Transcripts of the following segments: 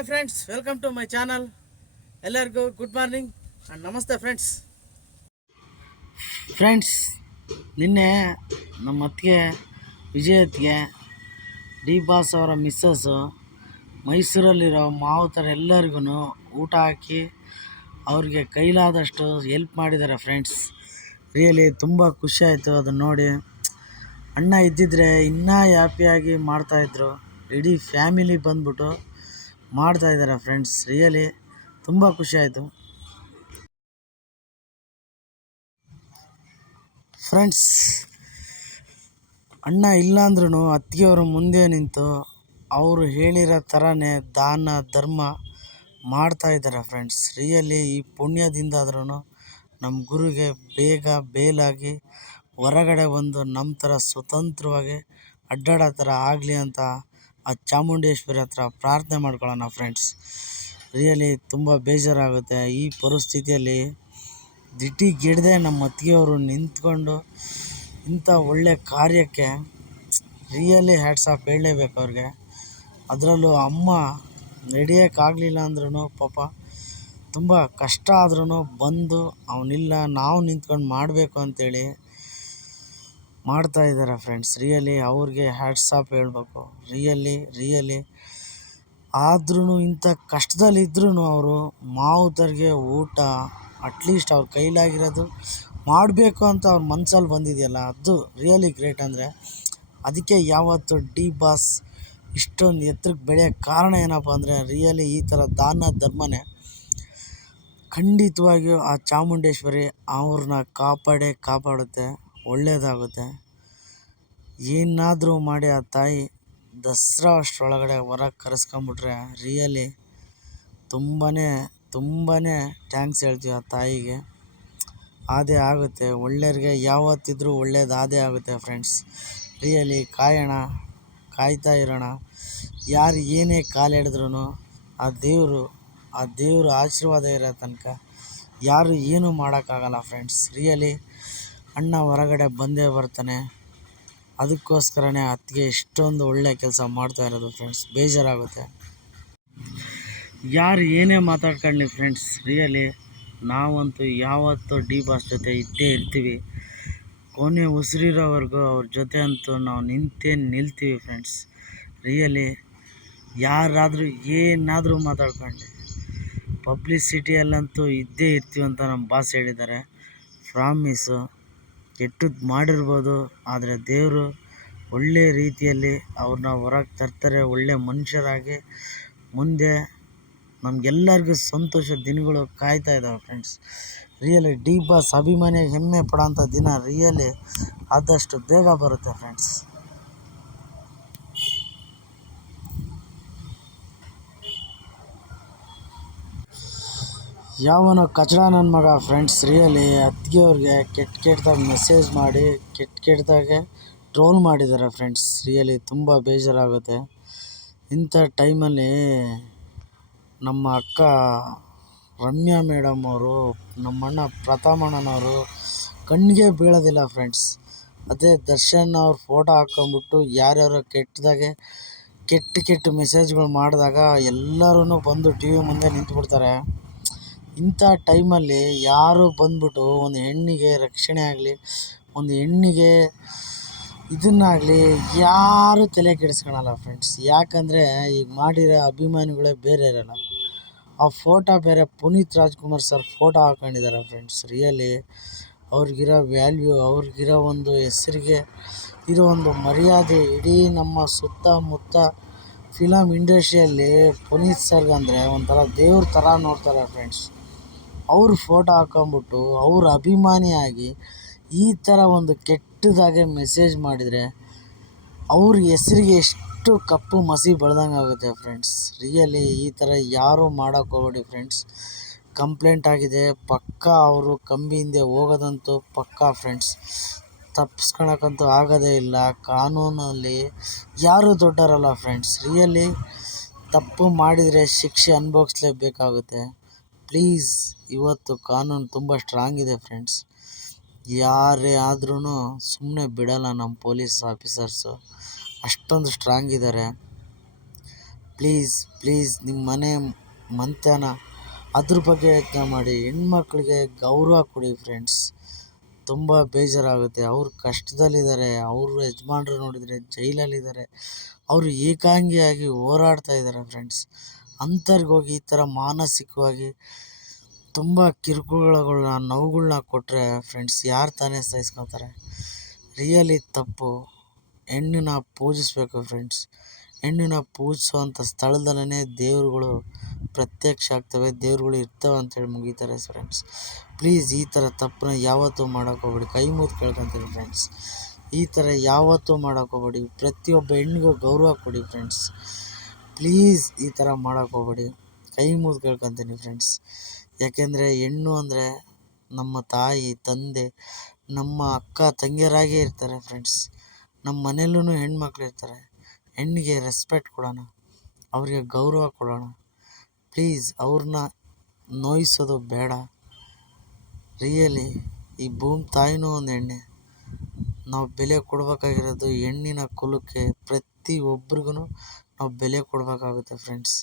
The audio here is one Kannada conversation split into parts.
Hi friends, welcome to my channel. ಎಲ್ಲರಿಗೂ ಗುಡ್ ಮಾರ್ನಿಂಗ್ ಆ್ಯಂಡ್ ನಮಸ್ತೆ ಫ್ರೆಂಡ್ಸ್. ನಿನ್ನೆ ನಮ್ಮ ಅತ್ತಿಗೆ ವಿಜಯತ್ಗೆ ಡಿ ಬಾಸ್ ಅವರ ಮಿಸ್ಸಸ್ಸು ಮೈಸೂರಲ್ಲಿರೋ ಮಾವುತರ ಎಲ್ಲರಿಗೂ ಊಟ ಹಾಕಿ ಅವ್ರಿಗೆ ಕೈಲಾದಷ್ಟು ಹೆಲ್ಪ್ ಮಾಡಿದ್ದಾರೆ ಫ್ರೆಂಡ್ಸ್. ರಿಯಲಿ ತುಂಬ ಖುಷಿ ಆಯಿತು ಅದನ್ನು ನೋಡಿ. ಅಣ್ಣ ಇದ್ದಿದ್ರೆ ಇನ್ನೂ ಹ್ಯಾಪಿಯಾಗಿ ಮಾಡ್ತಾಯಿದ್ರು. ಇಡೀ ಫ್ಯಾಮಿಲಿ ಬಂದ್ಬಿಟ್ಟು ಮಾಡ್ತಾಯಿದ್ದಾರೆ ಫ್ರೆಂಡ್ಸ್. ರಿಯಲಿ ತುಂಬ ಖುಷಿ ಆಯಿತು ಫ್ರೆಂಡ್ಸ್. ಅಣ್ಣ ಇಲ್ಲಾಂದ್ರೂ ಅತ್ತಿಗೆಯವರು ಮುಂದೆ ನಿಂತು ಅವರು ಹೇಳಿರೋ ಥರನೇ ದಾನ ಧರ್ಮ ಮಾಡ್ತಾಯಿದ್ದಾರೆ ಫ್ರೆಂಡ್ಸ್. ರಿಯಲಿ ಈ ಪುಣ್ಯದಿಂದಾದ್ರೂ ನಮ್ಮ ಗುರುಗೆ ಬೇಗ ಬೇಲಾಗಿ ಹೊರಗಡೆ ಬಂದು ನಮ್ಮ ಥರ ಸ್ವತಂತ್ರವಾಗಿ ಅಡ್ಡಾಡೋ ಥರ ಆಗಲಿ ಅಂತ ಆ ಚಾಮುಂಡೇಶ್ವರಿ ಹತ್ರ ಪ್ರಾರ್ಥನೆ ಮಾಡ್ಕೊಳ್ಳೋಣ ಫ್ರೆಂಡ್ಸ್. ರಿಯಲಿ ತುಂಬ ಬೇಜಾರಾಗುತ್ತೆ ಈ ಪರಿಸ್ಥಿತಿಯಲ್ಲಿ. ದಿಟ್ಟಿಗೆಡದೆ ನಮ್ಮ ಅತ್ತಿಗೆಯವರು ನಿಂತ್ಕೊಂಡು ಇಂಥ ಒಳ್ಳೆ ಕಾರ್ಯಕ್ಕೆ ರಿಯಲಿ ಹ್ಯಾಟ್ಸ್ ಆಫ್ ಹೇಳಲೇಬೇಕು ಅವ್ರಿಗೆ. ಅದರಲ್ಲೂ ಅಮ್ಮ ನಡೆಯೋಕ್ಕಾಗಲಿಲ್ಲ ಅಂದ್ರೂ ಪಾಪ ತುಂಬ ಕಷ್ಟ ಆದ್ರೂ ಬಂದು ಅವನಿಲ್ಲ ನಾವು ನಿಂತ್ಕೊಂಡು ಮಾಡಬೇಕು ಅಂಥೇಳಿ ಮಾಡ್ತಾಯಿದ್ದಾರೆ ಫ್ರೆಂಡ್ಸ್. ರಿಯಲಿ ಅವ್ರಿಗೆ ಹ್ಯಾಟ್ಸ್ ಆಫ್ ಹೇಳಬೇಕು. ರಿಯಲಿ ಆದ್ರೂ ಇಂಥ ಕಷ್ಟದಲ್ಲಿದ್ದರೂ ಅವರು ಮಾವುತರಿಗೆ ಊಟ ಅಟ್ಲೀಸ್ಟ್ ಅವ್ರ ಕೈಲಾಗಿರೋದು ಮಾಡಬೇಕು ಅಂತ ಅವ್ರ ಮನಸ್ಸಲ್ಲಿ ಬಂದಿದೆಯಲ್ಲ, ಅದು ರಿಯಲಿ ಗ್ರೇಟ್. ಅಂದರೆ ಅದಕ್ಕೆ ಯಾವತ್ತು ಡಿ ಬಾಸ್ ಇಷ್ಟೊಂದು ಎತ್ತರಕ್ಕೆ ಬೆಳೆಯೋಕ್ಕೆ ಕಾರಣ ಏನಪ್ಪ ಅಂದರೆ ರಿಯಲಿ ಈ ಥರ ದಾನ ಧರ್ಮನೇ. ಖಂಡಿತವಾಗಿಯೂ ಆ ಚಾಮುಂಡೇಶ್ವರಿ ಅವ್ರನ್ನ ಕಾಪಾಡುತ್ತೆ, ಒಳ್ಳೆಯದಾಗುತ್ತೆ. ಏನಾದರೂ ಮಾಡಿ ಆ ತಾಯಿ ದಸರಾ ಅಷ್ಟರೊಳಗಡೆ ಹೊರಗೆ ಕರೆಸ್ಕೊಂಬಿಟ್ರೆ ರಿಯಲಿ ತುಂಬಾ ಥ್ಯಾಂಕ್ಸ್ ಹೇಳ್ತೀವಿ ಆ ತಾಯಿಗೆ. ಅದೇ ಆಗುತ್ತೆ, ಒಳ್ಳೆಯವ್ರಿಗೆ ಯಾವತ್ತಿದ್ರೂ ಒಳ್ಳೇದು ಅದೇ ಆಗುತ್ತೆ ಫ್ರೆಂಡ್ಸ್. ರಿಯಲಿ ಕಾಯ್ತಾ ಇರೋಣ. ಯಾರು ಏನೇ ಕಾಲೆಳೆದ್ರೂ ಆ ದೇವರು ಆಶೀರ್ವಾದ ಇರೋ ತನಕ ಯಾರು ಏನೂ ಮಾಡೋಕ್ಕಾಗಲ್ಲ ಫ್ರೆಂಡ್ಸ್. ರಿಯಲಿ ಅಣ್ಣ ಹೊರಗಡೆ ಬಂದೇ ಬರ್ತಾನೆ. ಅದಕ್ಕೋಸ್ಕರನೇ ಅತ್ತಿಗೆ ಇಷ್ಟೊಂದು ಒಳ್ಳೆ ಕೆಲಸ ಮಾಡ್ತಾ ಇರೋದು ಫ್ರೆಂಡ್ಸ್. ಬೇಜಾರಾಗುತ್ತೆ ಯಾರು ಏನೇ ಮಾತಾಡ್ಕೊಳ್ಳಿ ಫ್ರೆಂಡ್ಸ್. ರಿಯಲಿ ನಾವಂತೂ ಯಾವತ್ತೂ ಡಿ ಬಾಸ್ ಜೊತೆ ಇದ್ದೇ ಇರ್ತೀವಿ. ಕೊನೆ ಉಸಿರಿರೋವರೆಗೂ ಅವ್ರ ಜೊತೆ ಅಂತೂ ನಾವು ನಿಲ್ತೀವಿ ಫ್ರೆಂಡ್ಸ್. ರಿಯಲಿ ಯಾರಾದರೂ ಏನಾದರೂ ಮಾತಾಡ್ಕೊಳ್ಳಿ, ಪಬ್ಲಿಸಿಟಿಯಲ್ಲಂತೂ ಇದ್ದೇ ಇರ್ತೀವಿ ಅಂತ ನಮ್ಮ ಬಾಸ್ ಹೇಳಿದ್ದಾರೆ. ಪ್ರಾಮಿಸು. ಕೆಟ್ಟದ್ದು ಮಾಡಿರ್ಬೋದು, ಆದರೆ ದೇವರು ಒಳ್ಳೆ ರೀತಿಯಲ್ಲಿ ಅವ್ರನ್ನ ಹೊರಗೆ ತರ್ತಾರೆ. ಒಳ್ಳೆ ಮನುಷ್ಯರಾಗಿ ಮುಂದೆ ನಮಗೆಲ್ಲರಿಗೂ ಸಂತೋಷ ದಿನಗಳು ಕಾಯ್ತಾ ಇದ್ದಾವೆ ಫ್ರೆಂಡ್ಸ್. ರಿಯಲಿ ಡಿ ಬಾಸ್ ಅಭಿಮಾನಿಯಾಗಿ ಹೆಮ್ಮೆ ಪಡೋಂಥ ದಿನ ರಿಯಲಿ ಆದಷ್ಟು ಬೇಗ ಬರುತ್ತೆ ಫ್ರೆಂಡ್ಸ್. ಯಾವನೋ ಕಚಡ ನನ್ನ ಮಗ ಫ್ರೆಂಡ್ಸ್. ರಿಯಲಿ ಅತ್ತಿಗೆಯವ್ರಿಗೆ ಕೆಟ್ಟದಾಗಿ ಮೆಸೇಜ್ ಮಾಡಿ ಕೆಟ್ಟದಾಗೆ ಟ್ರೋಲ್ ಮಾಡಿದ್ದಾರೆ ಫ್ರೆಂಡ್ಸ್. ರಿಯಲಿ ತುಂಬ ಬೇಜಾರಾಗುತ್ತೆ. ಇಂಥ ಟೈಮಲ್ಲಿ ನಮ್ಮ ಅಕ್ಕ ರಮ್ಯಾ ಮೇಡಮ್ ಅವರು, ನಮ್ಮಣ್ಣ ಪ್ರತಾಮಣ್ಣನವರು ಕಣ್ಣಿಗೆ ಬೀಳೋದಿಲ್ಲ ಫ್ರೆಂಡ್ಸ್. ಅದೇ ದರ್ಶನ್ ಅವ್ರ ಫೋಟೋ ಹಾಕ್ಕೊಂಬಿಟ್ಟು ಯಾರ್ಯಾರೋ ಕೆಟ್ಟ ಮೆಸೇಜ್ಗಳು ಮಾಡಿದಾಗ ಎಲ್ಲರೂ ಬಂದು ಟಿ ವಿ ಮುಂದೆ ನಿಂತುಬಿಡ್ತಾರೆ. ಇಂಥ ಟೈಮಲ್ಲಿ ಯಾರು ಬಂದ್ಬಿಟ್ಟು ಒಂದು ಹೆಣ್ಣಿಗೆ ರಕ್ಷಣೆ ಆಗಲಿ, ಒಂದು ಹೆಣ್ಣಿಗೆ ಇದನ್ನಾಗಲಿ ಯಾರೂ ತಲೆ ಕೆಡಿಸ್ಕೊಳಲ್ಲ ಫ್ರೆಂಡ್ಸ್. ಯಾಕಂದರೆ ಈಗ ಮಾಡಿರೋ ಅಭಿಮಾನಿಗಳೇ ಬೇರೆ ಇರೋಲ್ಲ. ಆ ಫೋಟೋ ಬೇರೆ ಪುನೀತ್ ರಾಜ್ಕುಮಾರ್ ಸರ್ ಫೋಟೋ ಹಾಕ್ಕೊಂಡಿದ್ದಾರೆ ಫ್ರೆಂಡ್ಸ್. ರಿಯಲಿ ಅವ್ರಿಗಿರೋ ವ್ಯಾಲ್ಯೂ, ಅವ್ರಿಗಿರೋ ಒಂದು ಹೆಸರಿಗೆ ಇರೋ ಒಂದು ಮರ್ಯಾದೆ ಇಡೀ ನಮ್ಮ ಸುತ್ತಮುತ್ತ ಫಿಲಮ್ ಇಂಡಸ್ಟ್ರಿಯಲ್ಲಿ ಪುನೀತ್ ಸರ್ಗಂದರೆ ಒಂಥರ ದೇವ್ರ ಥರ ನೋಡ್ತಾರೆ ಫ್ರೆಂಡ್ಸ್. ಅವ್ರ ಫೋಟೋ ಹಾಕ್ಕೊಂಬಿಟ್ಟು ಅವ್ರ ಅಭಿಮಾನಿಯಾಗಿ ಈ ಥರ ಒಂದು ಕೆಟ್ಟದಾಗೆ ಮೆಸೇಜ್ ಮಾಡಿದರೆ ಅವ್ರ ಹೆಸರಿಗೆ ಎಷ್ಟು ಕಪ್ಪು ಮಸಿ ಬೆಳ್ದಂಗೆ ಆಗುತ್ತೆ ಫ್ರೆಂಡ್ಸ್. ರಿಯಲಿ ಈ ಥರ ಯಾರೂ ಮಾಡೋಕ್ಕೆ ಹೋಗಬೇಡಿ ಫ್ರೆಂಡ್ಸ್. ಕಂಪ್ಲೇಂಟ್ ಆಗಿದೆ ಪಕ್ಕಾ. ಅವರು ಕಂಬಿ ಹಿಂದೆ ಹೋಗೋದಂತೂ ಪಕ್ಕಾ ಫ್ರೆಂಡ್ಸ್. ತಪ್ಪಿಸ್ಕೊಳಕ್ಕಂತೂ ಆಗೋದೇ ಇಲ್ಲ. ಕಾನೂನಲ್ಲಿ ಯಾರೂ ದೊಡ್ಡವರಲ್ಲ ಫ್ರೆಂಡ್ಸ್. ರಿಯಲಿ ತಪ್ಪು ಮಾಡಿದರೆ ಶಿಕ್ಷೆ ಅನುಭವಿಸ್ಲೇಬೇಕಾಗುತ್ತೆ. ಪ್ಲೀಸ್, ಇವತ್ತು ಕಾನೂನು ತುಂಬ ಸ್ಟ್ರಾಂಗ್ ಇದೆ ಫ್ರೆಂಡ್ಸ್. ಯಾರೇ ಆದ್ರೂ ಸುಮ್ಮನೆ ಬಿಡಲ್ಲ ನಮ್ಮ ಪೊಲೀಸ್ ಆಫೀಸರ್ಸು. ಅಷ್ಟೊಂದು ಸ್ಟ್ರಾಂಗ್ ಇದ್ದಾರೆ. ಪ್ಲೀಸ್ ನಿಮ್ಮ ಮನೆ ಮಂತ್ಯಾನ ಅದ್ರ ಬಗ್ಗೆ ಯೋಚನೆ ಮಾಡಿ. ಹೆಣ್ಮಕ್ಳಿಗೆ ಗೌರವ ಕೊಡಿ ಫ್ರೆಂಡ್ಸ್. ತುಂಬ ಬೇಜಾರಾಗುತ್ತೆ. ಅವ್ರು ಕಷ್ಟದಲ್ಲಿದ್ದಾರೆ. ಅವ್ರ ಯಜಮಾನ್ರು ನೋಡಿದರೆ ಜೈಲಲ್ಲಿದ್ದಾರೆ. ಅವರು ಏಕಾಂಗಿಯಾಗಿ ಹೋರಾಡ್ತಾ ಇದ್ದಾರೆ ಫ್ರೆಂಡ್ಸ್. ಅಂಥವ್ರಿಗೋಗಿ ಈ ಥರ ಮಾನಸಿಕವಾಗಿ ತುಂಬ ಕಿರುಕುಳಗಳನ್ನ ನೋವುಗಳನ್ನ ಕೊಟ್ಟರೆ ಫ್ರೆಂಡ್ಸ್ ಯಾರು ತಾನೇ ಸಹಿಸ್ಕೊತಾರೆ. ರಿಯಲಿ ತಪ್ಪು. ಹೆಣ್ಣನ್ನ ಪೂಜಿಸ್ಬೇಕು ಫ್ರೆಂಡ್ಸ್. ಹೆಣ್ಣನ್ನ ಪೂಜಿಸುವಂಥ ಸ್ಥಳದಲ್ಲೇ ದೇವರುಗಳು ಪ್ರತ್ಯಕ್ಷ ಆಗ್ತವೆ, ದೇವ್ರುಗಳು ಇರ್ತವೆ ಅಂತೇಳಿ ಮುಗಿತಾರೆ ಫ್ರೆಂಡ್ಸ್. ಪ್ಲೀಸ್ ಈ ಥರ ತಪ್ಪನ್ನ ಯಾವತ್ತೂ ಮಾಡೋಕೆ ಹೋಗ್ಬೇಡಿ. ಕೈ ಮುಗಿದು ಕೇಳ್ಕೊತೀನಿ ಫ್ರೆಂಡ್ಸ್. ಈ ಥರ ಯಾವತ್ತೂ ಮಾಡೋಕೆ ಹೋಗ್ಬೇಡಿ. ಪ್ರತಿಯೊಬ್ಬ ಹೆಣ್ಣಿಗೂ ಗೌರವ ಕೊಡಿ ಫ್ರೆಂಡ್ಸ್. ಪ್ಲೀಸ್ ಈ ಥರ ಮಾಡೋಕೆ ಹೋಗ್ಬೇಡಿ. ಕೈ ಮುಗಿದು ಕೇಳ್ಕೊತೀನಿ ಫ್ರೆಂಡ್ಸ್. ಯಾಕೆಂದರೆ ಹೆಣ್ಣು ಅಂದರೆ ನಮ್ಮ ತಾಯಿ ತಂದೆ, ನಮ್ಮ ಅಕ್ಕ ತಂಗಿಯರಾಗೇ ಇರ್ತಾರೆ ಫ್ರೆಂಡ್ಸ್. ನಮ್ಮ ಮನೆಯಲ್ಲೂ ಹೆಣ್ಮಕ್ಳು ಇರ್ತಾರೆ. ಹೆಣ್ಣಿಗೆ ರೆಸ್ಪೆಕ್ಟ್ ಕೊಡೋಣ, ಅವ್ರಿಗೆ ಗೌರವ ಕೊಡೋಣ. ಪ್ಲೀಸ್ ಅವ್ರನ್ನ ನೋಯಿಸೋದು ಬೇಡ. ರಿಯಲಿ ಈ ಭೂಮಿ ತಾಯಿನೂ ಒಂದು ಹೆಣ್ಣೆ. ನಾವು ಬೆಲೆ ಕೊಡಬೇಕಾಗಿರೋದು ಹೆಣ್ಣಿನ ಕುಲಕ್ಕೆ. ಪ್ರತಿಯೊಬ್ಬರಿಗೂ ನಾವು ಬೆಲೆ ಕೊಡಬೇಕಾಗುತ್ತೆ ಫ್ರೆಂಡ್ಸ್.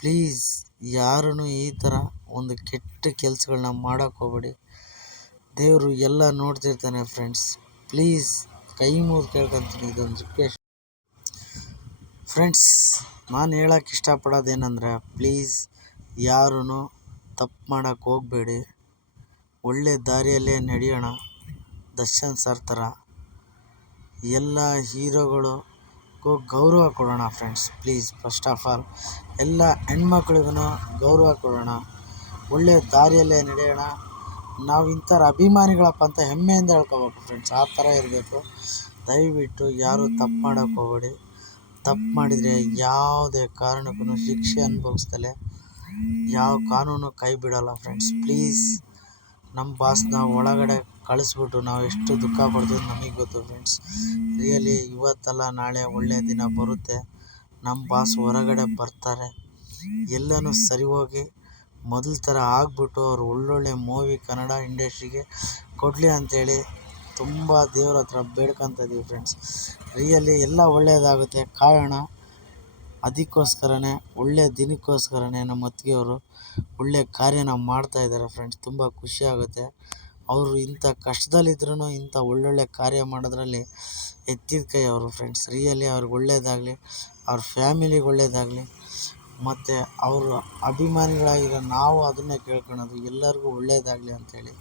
ಪ್ಲೀಸ್ ಯಾರೂ ಈ ಥರ ಒಂದು ಕೆಟ್ಟ ಕೆಲಸಗಳನ್ನ ಮಾಡೋಕೆ ಹೋಗ್ಬೇಡಿ. ದೇವರು ಎಲ್ಲ ನೋಡ್ತಿರ್ತಾನೆ ಫ್ರೆಂಡ್ಸ್. ಪ್ಲೀಸ್ ಕೈ ಮುಗಿದು ಕೇಳ್ಕೊತೀನಿ, ಇದೊಂದು ರಿಕ್ವೆಸ್ಟ್ ಫ್ರೆಂಡ್ಸ್. ನಾನು ಹೇಳೋಕ್ಕೆ ಇಷ್ಟಪಡೋದೇನೆಂದರೆ ಪ್ಲೀಸ್ ಯಾರೂ ತಪ್ಪು ಮಾಡೋಕ್ಕೆ ಹೋಗಬೇಡಿ. ಒಳ್ಳೆ ದಾರಿಯಲ್ಲೇ ನಡೆಯೋಣ. ದರ್ಶನ್ ಸರ್ ಥರ ಎಲ್ಲ ಹೀರೋಗಳಿಗೂ ಗೌರವ ಕೊಡೋಣ friends. Please first of all ಎಲ್ಲ ಹೆಣ್ಮಕ್ಳಿಗೂ ಗೌರವ ಕೊಡೋಣ. ಒಳ್ಳೆ ದಾರಿಯಲ್ಲೇ ನಡೆಯೋಣ. ನಾವು ಇಂಥವ್ರ ಅಭಿಮಾನಿಗಳಪ್ಪ ಅಂತ ಹೆಮ್ಮೆಯಿಂದ ಹೇಳ್ಕೋಬೇಕು ಫ್ರೆಂಡ್ಸ್. ಆ ಥರ ಇರಬೇಕು. ದಯವಿಟ್ಟು ಯಾರೂ ತಪ್ಪು ಮಾಡೋಕ್ಕೆ ಹೋಗಬೇಡಿ. ತಪ್ಪು ಮಾಡಿದರೆ ಯಾವುದೇ ಕಾರಣಕ್ಕೂ ಶಿಕ್ಷೆ ಅನುಭವಿಸ್ದಲೇ ಯಾವ ಕಾನೂನು ಕೈ ಬಿಡೋಲ್ಲ ಫ್ರೆಂಡ್ಸ್. ಪ್ಲೀಸ್ ನಮ್ಮ ಬಾಸ್ನ ಒಳಗಡೆ ಕಳಿಸ್ಬಿಟ್ಟು ನಾವು ಎಷ್ಟು ದುಃಖ ಪಡ್ತೀವಿ ನಮಗೆ ಗೊತ್ತು ಫ್ರೆಂಡ್ಸ್. ರಿಯಲಿ ಇವತ್ತಲ್ಲ ನಾಳೆ ಒಳ್ಳೆಯ ದಿನ ಬರುತ್ತೆ. ನಮ್ಮ ಬಾಸ್ ಹೊರಗಡೆ ಬರ್ತಾರೆ. ಎಲ್ಲನೂ ಸರಿ ಹೋಗಿ ಮೊದಲ ಥರ ಆಗಿಬಿಟ್ಟು ಅವ್ರು ಒಳ್ಳೊಳ್ಳೆ ಮೂವಿ ಕನ್ನಡ ಇಂಡಸ್ಟ್ರಿಗೆ ಕೊಡಲಿ ಅಂಥೇಳಿ ತುಂಬ ದೇವ್ರ ಹತ್ರ ಬೇಡ್ಕೊತ ಇದ್ದೀವಿ ಫ್ರೆಂಡ್ಸ್. ರಿಯಲಿ ಎಲ್ಲ ಒಳ್ಳೆಯದಾಗುತ್ತೆ, ಕಾಯೋಣ. ಅದಕ್ಕೋಸ್ಕರನೇ ಒಳ್ಳೆಯ ದಿನಕ್ಕೋಸ್ಕರನೇ ನಮ್ಮ ಅತ್ತಿಗೆಯವರು ಒಳ್ಳೆಯ ಕಾರ್ಯನ ಮಾಡ್ತಾಯಿದ್ದಾರೆ ಫ್ರೆಂಡ್ಸ್. ತುಂಬ ಖುಷಿಯಾಗುತ್ತೆ. ಅವರು ಇಂಥ ಕಷ್ಟದಲ್ಲಿದ್ರೂ ಇಂಥ ಒಳ್ಳೊಳ್ಳೆ ಕಾರ್ಯ ಮಾಡೋದ್ರಲ್ಲಿ ಎತ್ತಿದ ಕೈ ಅವರು ಫ್ರೆಂಡ್ಸ್. ರಿಯಲಿ ಅವ್ರಿಗೆ ಒಳ್ಳೆಯದಾಗಲಿ, ಅವ್ರ ಫ್ಯಾಮಿಲಿಗೆ ಒಳ್ಳೆಯದಾಗಲಿ, ಮತ್ತು ಅವರು ಅಭಿಮಾನಿಗಳಾಗಿರೋ ನಾವು ಅದನ್ನೇ ಕೇಳ್ಕೊಳೋದು ಎಲ್ಲರಿಗೂ ಒಳ್ಳೆಯದಾಗಲಿ ಅಂಥೇಳಿ.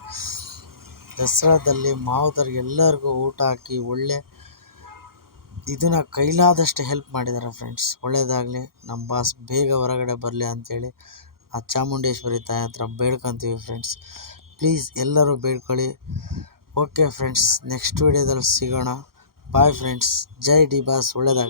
ದಸರಾದಲ್ಲಿ ಮಾವುತರಿಗೆ ಎಲ್ಲರಿಗೂ ಊಟ ಹಾಕಿ ಒಳ್ಳೆ ಇದನ್ನು ಕೈಲಾದಷ್ಟು ಹೆಲ್ಪ್ ಮಾಡಿದ್ದಾರೆ ಫ್ರೆಂಡ್ಸ್. ಒಳ್ಳೆಯದಾಗಲಿ. ನಮ್ಮ ಬಾಸ್ ಬೇಗ ಹೊರಗಡೆ ಬರಲಿ ಅಂಥೇಳಿ ಆ ಚಾಮುಂಡೇಶ್ವರಿ ತಾಯಿ ಹತ್ರ ಬೇಡ್ಕೊತೀವಿ ಫ್ರೆಂಡ್ಸ್. ಪ್ಲೀಸ್ ಎಲ್ಲರೂ ಬೇಡ್ಕೊಳ್ಳಿ. ಓಕೆ ಫ್ರೆಂಡ್ಸ್, ನೆಕ್ಸ್ಟ್ ವೀಡಿಯೋದಲ್ಲಿ ಸಿಗೋಣ. Bye friends. ಜೈ ಡಿ ಬಾಸ್. ಒಳ್ಳೆಯದಾಗಲಿ.